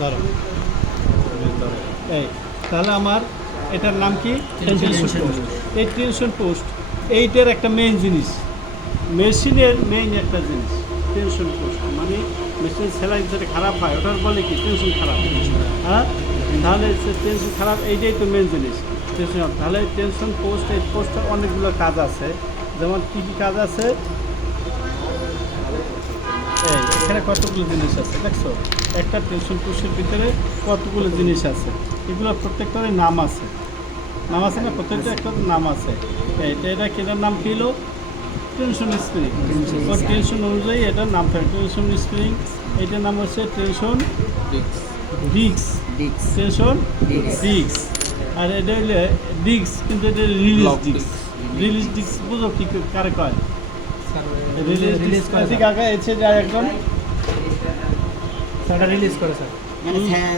ধরো। এই, তাহলে আমার এটার নাম কি? টেনশন পোস্ট এই টেনশন পোস্ট এইটার একটা মেইন জিনিস। মেশিনের মেইন একটা জিনিস টেনশন পোস্ট মানে মেশিন সেলাই যেটা খারাপ হয়, ওটার বলে কি? টেনশন খারাপ। হ্যাঁ? তাহলে সে টেনশন খারাপ, এইটাই তো মেইন জিনিস। টেনশন তাহলে টেনশন পোস্ট এই পোস্টের অনেকগুলো কাজ আছে। যেমন কী কী কাজ আছে? এখানে কতগুলো জিনিস আছে দেখছ? একটা টেনশন কোষের ভিতরে কতগুলো জিনিস আছে? এগুলো প্রত্যেকটারই নাম আছে। নাম আছে না? প্রত্যেকটা একটা নাম আছে। এটা এটা কেটার নাম কি হলো? Tension spring. ওর টেনশন অনুযায়ী এটার নাম থাকে। টেনশন স্প্রিং এটার নাম হচ্ছে টেনশন ডিক্স। ডিক্স। টেনশন ডিক্স। আর এটা হইলে ডিক্স কিন্তু এটা রিলিজ ডিক্স। রিলিজ ডিক্স বুঝো কি কারে কয়? রিলিজ রিলিজ ডিক্স আগে এসে যায় একজন রিলিজ করে স্যার মানে। স্যার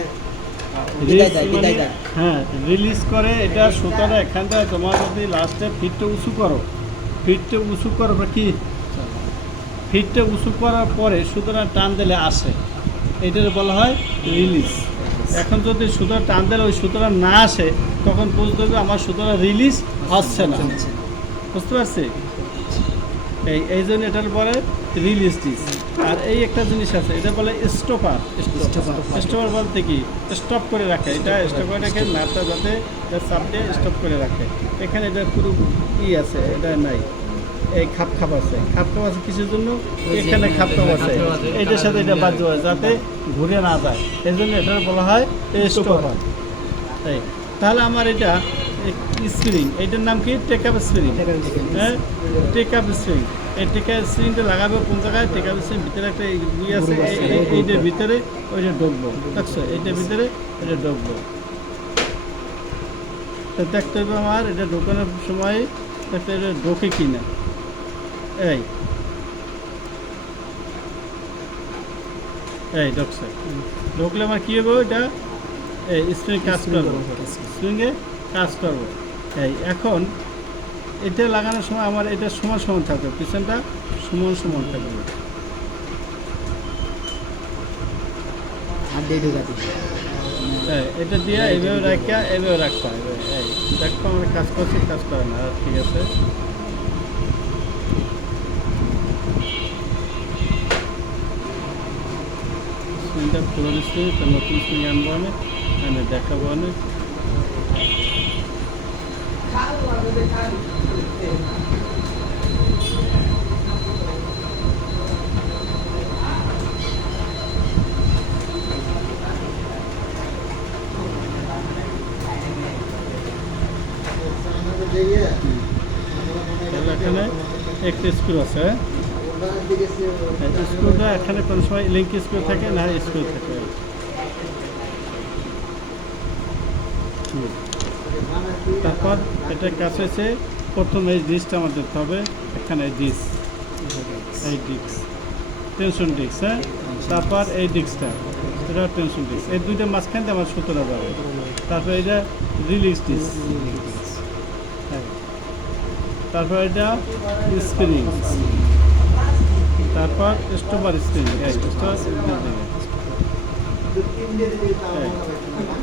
Release বিদায় মানে- হ্যাঁ রিলিজ করে এটা সুতরাং এখানটা তোমার যদি লাস্টে ফিটটা উঁচু করো ফিটটা উঁচু করো বা কি? ফিটটা উঁচু করার পরে সুতরাং টান দিলে আসে। এটার বলা হয় রিলিজ এখন যদি সুতরাং টান দিলে ওই সুতরাং না আসে তখন বুঝতে হবে আমার সুতরাং রিলিজ হচ্ছে না। বুঝতে পারছি? এই এই জন্য এটার বলে রিলিজ ডিস আর এই একটা জিনিস আছে এটা বলে স্টপার স্টপার বলতে কি? স্টপ করে রাখে। এটা স্টপ করে রাখে নাটটা যাতে চাপ দিয়ে স্টপ করে রাখে। এখানে এটা পুরো ই আছে এটা নাই। এই খাপ খাপ আছে। খাপ খাপ আছে কিসের জন্য? এখানে খাপ খাপ আছে। এটার সাথে এটা বাধ্য হয় যাতে ঘুরে না যায়। এই জন্য এটার বলা হয় স্টপার এই তাহলে আমার এটা স্প্রিং এটার নাম কি? টেক আপ স্প্রিং হ্যাঁ? টেক আপ স্প্রিং এই টেক লাগাবে কোন জায়গায়? টেক আপ ভিতরে একটা ইয়ে আছে, এই- এই- এইটার ভিতরে ওইটা ঢুকবো, দেখছ? এইটার ভিতরে এটা ঢুকবো। তো দেখতে হবে আমার, এটা ঢোকানোর সময় দেখতে এটা ঢোকে কি না এই। এই ঢুকছে ঢুকলে আমার কী হবে এটা এই স্প্রিং কাজ করব। স্প্রিংয়ে কাজ করব। এই, এখন এটা লাগানোর সময় আমার এটা সমান সমান থাকবে পিছনটা সমান সমান থাকবে এটা দিয়ে এইভাবে রাখা এইভাবে রাখতে হবে এই দেখো আমরা কাজ করছি কাজ করে না ঠিক আছে। স্ক্রিনটা পুরনো স্ক্রিন নতুন স্ক্রিন আনব আমি দেখাবো আমি তাহলে এখানে একটা আছে। স্ক্রুটা এখানে কোনো সময় লিঙ্ক স্ক্রু থাকে না স্ক্রু থাকে। তারপর এটার কাজ এসে প্রথম এই ডিস্কটা আমার দেখতে হবে, এখানে এই ডিস্ক এই ডিস্ক টেনশন ডিস্ক হ্যাঁ? তারপর এই ডিস্কটা এটা টেনশন ডিস্ক এই দুইটা মাঝখান দিয়ে আমার সুতরা যাবে তারপর এটা রিলিজ ডিস্ক হ্যাঁ। তারপর এটা স্প্রিং তারপর স্প্রিং এই স্টোবার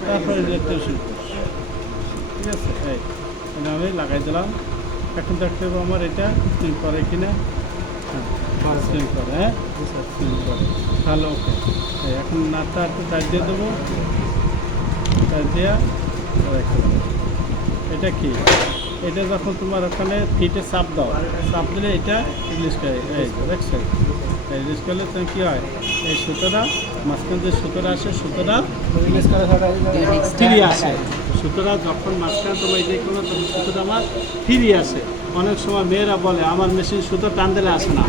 তারপর এটা টেনশন ঠিক আছে, এই, এটা আমি লাগাই দিলাম। এখন দেখতে হবে আমার এটা স্টিম করে কি না হ্যাঁ স্টিম করে হ্যাঁ? স্টিম করে তাহলে ওকে এখন নাটটা একটু টাইট দিয়ে দেবো। টাইট দেওয়া এটা কি? এটা যখন তোমার ওখানে ফিটে চাপ দাও চাপ দিলে এটা রিলিজ করে দেখছ? রিলিজ করলে তুমি কী হয়? এই সুতোটা মাঝখান যে সুতোটা আসে সুতোটা রিলিজ করে ফিরে আসে। সুতোটা যখন মাঝখানে তোমার এই যে কোনো তখন সুতোটা আমার ফিরে আসে। অনেক সময় মেয়েরা বলে আমার মেশিন সুতো টান দিলে আসে না।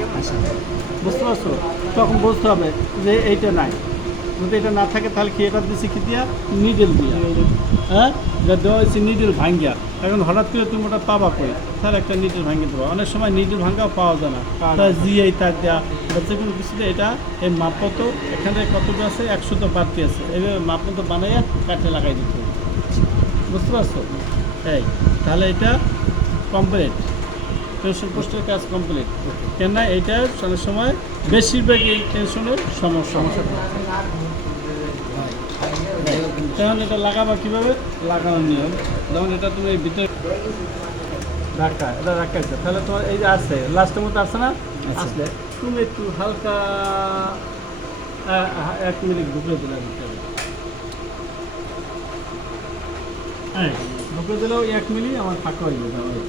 বুঝতে পারছ? তখন বুঝতে হবে যে এইটা নাই। যদি এটা না থাকে তাহলে কি এটা দিচ্ছি কি দিয়া? নিডেল দিয়া। হ্যাঁ? দেওয়া হয়েছে নিডেল ভাঙ্গিয়া। এখন হঠাৎ করে তুমি ওটা পাবা কই? তাহলে একটা নিডেল ভাঙিয়ে দেবো। অনেক সময় নিডেল ভাঙ্গাও পাওয়া যায় না। তার জিআই তার দেওয়া যে কোনো কিছুতে এটা এই মাপমতো এখানে কতটা আছে? একশো তো বাড়তি আছে। এইভাবে মাপমতো বানাইয়া কাঠে লাগাই দিতে বুঝতে পারছ? এই তাহলে এটা কমপ্লিট টেনশন পোস্টের কাজ কমপ্লিট কেননা এটা অনেক সময় বেশিরভাগ এই টেনশনের সমস্যা। তখন এটা লাগাবা কীভাবে? লাগানোর নিয়ম। যেমন এটা তুমি এই ভিতরে ধাক্কা এটা রাখাইছো তাহলে তোমার এই যে আছে লাস্টের মতো আছে না। আসলে তুমি একটু হালকা এক মিনিট ঢুকে দিলে ভিতরে হ্যাঁ। ঢুকে দিলেও এক মিনিট আমার ফাঁকা হয়ে যেতে হবে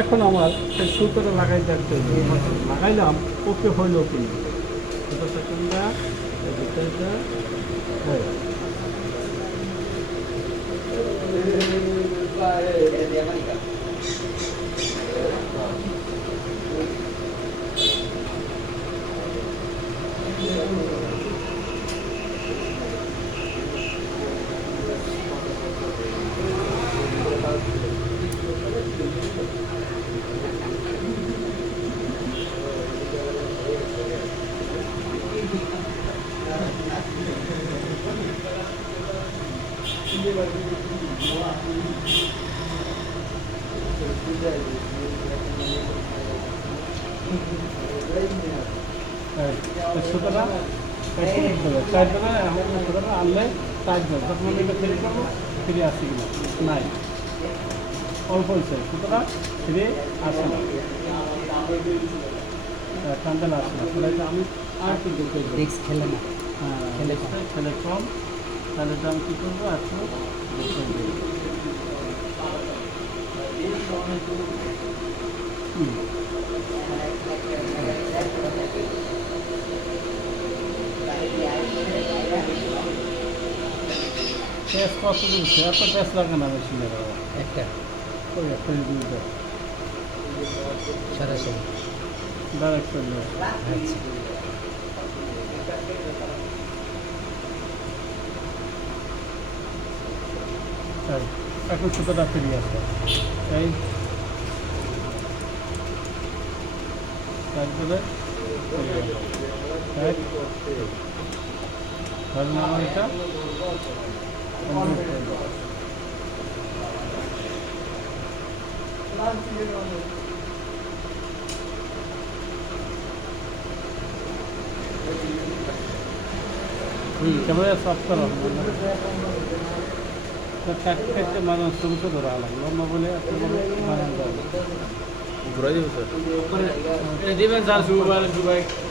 এখন আমার সেই সুতোটা লাগাই দেখতে লাগাইলাম ওকে হইল কিন্তু সুতো সেকেন্ডটা এই ভিতরটা হ্যাঁ হ্যাঁ, এই সুতোটা একটু উঠতে হবে। চার বেলা এখন সুতোটা আনলে চার বেলা তখন আমি এটা ফিরে পাবো ফিরে আসি কিনা? নাই। অল্প হয়েছে সুতোটা ফিরে আসে না। ঠান্ডা আসে না। আমি আর দেখতে খেলে না। হ্যাঁ ছেলে কম। তাহলে আমি কী করব? একটু দেখতে দেবো পেঁয়াজ কত দিচ্ছে এত পেঁয়াজ লাগে না মেশিনের একটা। ওই একটা দুইটা সরাসরি ডাইরেক্ট চলে আচ্ছা। তাই এখন সুতোটা ফিরিয়ে আসবে এই তারপরে এক ধরুন আমার এটা complete করে দাও। হুম ক্যামেরা সফ করো तर त्यापेक्षा माझा संसद राहावं